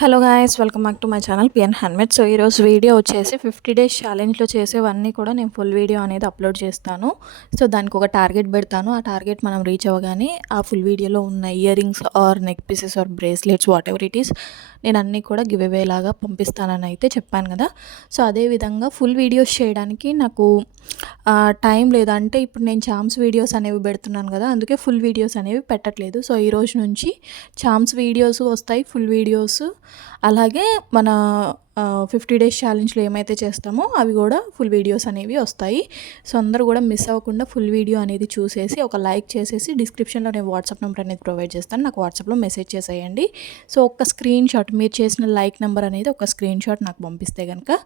Hello guys, welcome back to my channel PN handmade. So ఈరోజు video వచ్చేసి 50 days ఛాలెంజ్లో చేసేవన్నీ కూడా నేను ఫుల్ వీడియో అనేది అప్లోడ్ చేస్తాను. సో దానికి ఒక టార్గెట్ పెడతాను. ఆ టార్గెట్ మనం రీచ్ అవ్వగానే ఆ ఫుల్ వీడియోలో ఉన్న earrings or neck pieces or bracelets whatever it is నేను అన్నీ కూడా గివ్ అవే లాగా పంపిస్తానని అయితే చెప్పాను కదా. సో అదేవిధంగా ఫుల్ వీడియోస్ చేయడానికి నాకు టైం లేదు. అంటే ఇప్పుడు నేను చామ్స్ వీడియోస్ అనేవి పెడుతున్నాను కదా, అందుకే ఫుల్ వీడియోస్ అనేవి పెట్టట్లేదు. సో ఈ రోజు నుంచి చామ్స్ వీడియోస్ వస్తాయి, ఫుల్ వీడియోస్, అలాగే మన 50 డేస్ ఛాలెంజ్లో ఏమైతే చేస్తామో అవి కూడా ఫుల్ వీడియోస్ అనేవి వస్తాయి. సో అందరూ కూడా మిస్ అవ్వకుండా ఫుల్ వీడియో అనేది చూసేసి ఒక లైక్ చేసేసి డిస్క్రిప్షన్లో నేను వాట్సాప్ నెంబర్ అనేది ప్రొవైడ్ చేస్తాను. నాకు వాట్సాప్లో మెసేజ్ చేసేయండి. సో ఒక స్క్రీన్ షాట్, మీరు చేసిన లైక్ నెంబర్ అనేది ఒక స్క్రీన్ షాట్ నాకు పంపిస్తే కనుక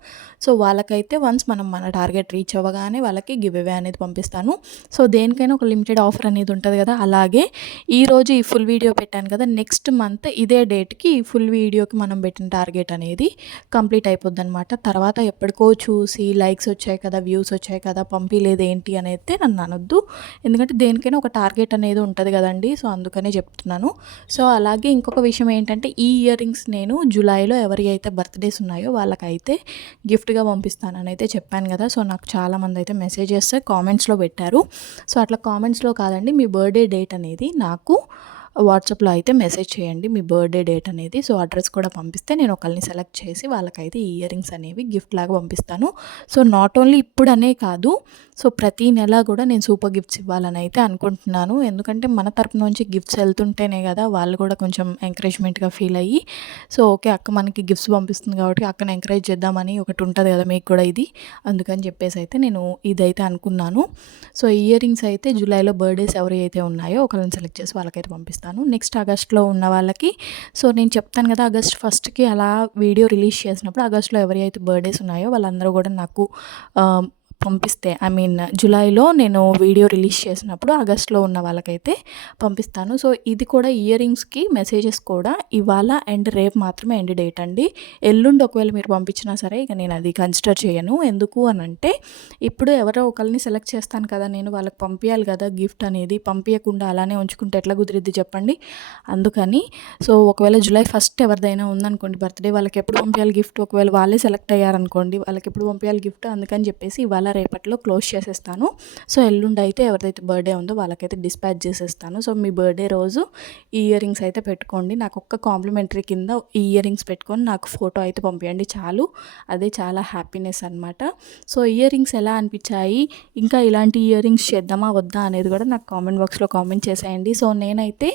సో వాళ్ళకైతే వన్స్ మనం మన టార్గెట్ రీచ్ అవ్వగానే వాళ్ళకి గివ్ అవే అనేది పంపిస్తాను. సో దేనికైనా ఒక లిమిటెడ్ ఆఫర్ అనేది ఉంటుంది కదా, అలాగే ఈరోజు ఈ ఫుల్ వీడియో పెట్టాను కదా, నెక్స్ట్ మంత్ ఇదే డేట్కి ఈ ఫుల్ వీడియోకి మనం పెట్టిన టార్గెట్ అనేది కంప్లీట్ అయిపోద్ది అనమాట. తర్వాత ఎప్పటికో చూసి లైక్స్ వచ్చాయి కదా, వ్యూస్ వచ్చాయి కదా, పంపించలేదు ఏంటి అనేది నన్ను అనొద్దు. ఎందుకంటే దేనికైనా ఒక టార్గెట్ అనేది ఉంటుంది కదండి. సో అందుకనే చెప్తున్నాను. సో అలాగే ఇంకొక విషయం ఏంటంటే, ఈ ఇయర్ రింగ్స్ నేను జూలైలో ఎవరి అయితే బర్త్డేస్ ఉన్నాయో వాళ్ళకైతే గిఫ్ట్గా పంపిస్తానని అయితే చెప్పాను కదా. సో నాకు చాలామంది అయితే మెసేజెస్ కామెంట్స్లో పెట్టారు. సో అట్లా కామెంట్స్లో కాదండి, మీ బర్త్డే డేట్ అనేది నాకు వాట్సాప్లో అయితే మెసేజ్ చేయండి, మీ బర్త్డే డేట్ అనేది. సో అడ్రస్ కూడా పంపిస్తే నేను ఒకరిని సెలెక్ట్ చేసి వాళ్ళకైతే ఈ ఇయర్ రింగ్స్ అనేవి గిఫ్ట్ లాగా పంపిస్తాను. సో నాట్ ఓన్లీ ఇప్పుడనే కాదు, సో ప్రతి నెల కూడా నేను సూపర్ గిఫ్ట్స్ ఇవ్వాలని అయితే అనుకుంటున్నాను. ఎందుకంటే మన తరపు నుంచి గిఫ్ట్స్ వెళ్తుంటేనే కదా వాళ్ళు కూడా కొంచెం ఎంకరేజ్మెంట్గా ఫీల్ అయ్యి, సో ఓకే అక్క మనకి గిఫ్ట్స్ పంపిస్తుంది కాబట్టి అక్కని ఎంకరేజ్ చేద్దామని ఒకటి ఉంటుంది కదా మీకు కూడా ఇది, అందుకని చెప్పేసి అయితే నేను ఇదైతే అనుకున్నాను. సో ఇయర్ రింగ్స్ అయితే జూలైలో బర్త్డేస్ ఎవరైతే ఉన్నాయో ఒకరిని సెలెక్ట్ చేసి వాళ్ళకైతే పంపిస్తాను. నెక్స్ట్ ఆగస్ట్లో ఉన్న వాళ్ళకి, సో నేను చెప్తాను కదా ఆగస్ట్ 1కి అలా వీడియో రిలీజ్ చేసినప్పుడు ఆగస్ట్లో ఎవరైతే బర్త్డేస్ ఉన్నాయో వాళ్ళందరూ కూడా నాకు పంపిస్తే, ఐ మీన్ జూలైలో నేను వీడియో రిలీజ్ చేసినప్పుడు ఆగస్ట్లో ఉన్న వాళ్ళకైతే పంపిస్తాను. సో ఇది కూడా ఇయర్ రింగ్స్కి మెసేజెస్ కూడా ఇవాళ అండ్ రేపు మాత్రమే ఎండ్ డేట్ అండి. ఎల్లుండి ఒకవేళ మీరు పంపించినా సరే ఇక నేను అది కన్సిడర్ చేయను. ఎందుకు అని అంటే, ఇప్పుడు ఎవరో ఒకరిని సెలెక్ట్ చేస్తాను కదా నేను, వాళ్ళకి పంపించాలి కదా గిఫ్ట్ అనేది. పంపించకుండా అలానే ఉంచుకుంటే ఎట్లా కుదిరిద్ది చెప్పండి. అందుకని సో ఒకవేళ జూలై 1 ఎవరిదైనా ఉందనుకోండి బర్త్డే, వాళ్ళకి ఎప్పుడు పంపించాలి గిఫ్ట్, ఒకవేళ వాళ్ళే సెలెక్ట్ అయ్యారనుకోండి వాళ్ళకి ఎప్పుడు పంపించాలి గిఫ్ట్, అందుకని చెప్పేసి ఇవాళ రేపట్లో క్లోజ్ చేసేస్తాను. సో ఎల్లుండి అయితే ఎవరిదైతే బర్త్డే ఉందో వాళ్ళకైతే డిస్పాచ్ చేసేస్తాను. సో మీ బర్త్డే రోజు ఈ ఇయర్ రింగ్స్ అయితే పెట్టుకోండి. నాకు ఒక్క కాంప్లిమెంటరీ కింద ఈ ఇయర్ రింగ్స్ పెట్టుకొని నాకు ఫోటో అయితే పంపించండి చాలు. అదే చాలా హ్యాపీనెస్ అనమాట. సో ఇయర్ రింగ్స్ ఎలా అనిపించాయి, ఇంకా ఇలాంటి ఇయర్ రింగ్స్ చేద్దామా వద్దా అనేది కూడా నాకు కామెంట్ బాక్స్లో కామెంట్ చేసేయండి. సో నేనైతే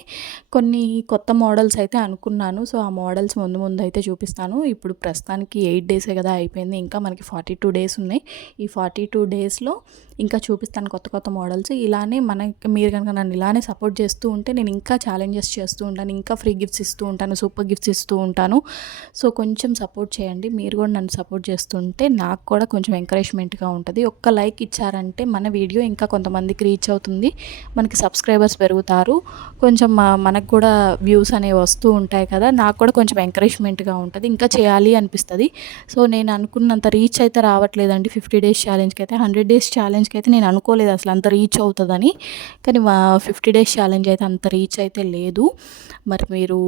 కొన్ని కొత్త మోడల్స్ అయితే అనుకున్నాను. సో ఆ మోడల్స్ ముందు ముందు అయితే చూపిస్తాను. ఇప్పుడు ప్రస్తుతానికి 8 డేసే కదా అయిపోయింది, ఇంకా మనకి 42 డేస్ ఉన్నాయి. ఈ 42 డేస్లో ఇంకా చూపిస్తాను కొత్త కొత్త మోడల్స్. ఇలానే మీరు కనుక నన్ను ఇలానే సపోర్ట్ చేస్తూ ఉంటే నేను ఇంకా ఛాలెంజెస్ చేస్తూ ఉంటాను, ఇంకా ఫ్రీ గిఫ్ట్స్ ఇస్తూ ఉంటాను, సూపర్ గిఫ్ట్స్ ఇస్తూ ఉంటాను. సో కొంచెం సపోర్ట్ చేయండి. మీరు కూడా నన్ను సపోర్ట్ చేస్తుంటే నాకు కూడా కొంచెం ఎంకరేజ్మెంట్గా ఉంటుంది. ఒక్క లైక్ ఇచ్చారంటే మన వీడియో ఇంకా కొంతమందికి రీచ్ అవుతుంది, మనకి సబ్స్క్రైబర్స్ పెరుగుతారు, కొంచెం మనకు కూడా వ్యూస్ అనేవి వస్తూ ఉంటాయి కదా, నాకు కూడా కొంచెం ఎంకరేజ్మెంట్గా ఉంటుంది, ఇంకా చేయాలి అనిపిస్తుంది. సో నేను అనుకున్నంత రీచ్ అయితే రావట్లేదండి 50 డేస్ ఛాలెంజ్కి అయితే. 100 డేస్ ఛాలెంజ్కి అయితే నేను అనుకోలేదు అసలు అంత రీచ్ అవుతుందని, కానీ 50 డేస్ ఛాలెంజ్ అయితే అంత రీచ్ అయితే లేదు. మరి మీరు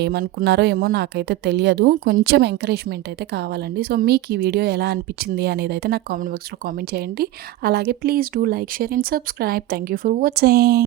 ఏమనుకున్నారో ఏమో నాకైతే తెలియదు. కొంచెం ఎంకరేజ్మెంట్ అయితే కావాలండి. సో మీకు ఈ వీడియో ఎలా అనిపించింది అనేది అయితే నాకు కామెంట్ బాక్స్లో కామెంట్ చేయండి. అలాగే please do like, share and subscribe. Thank you for watching.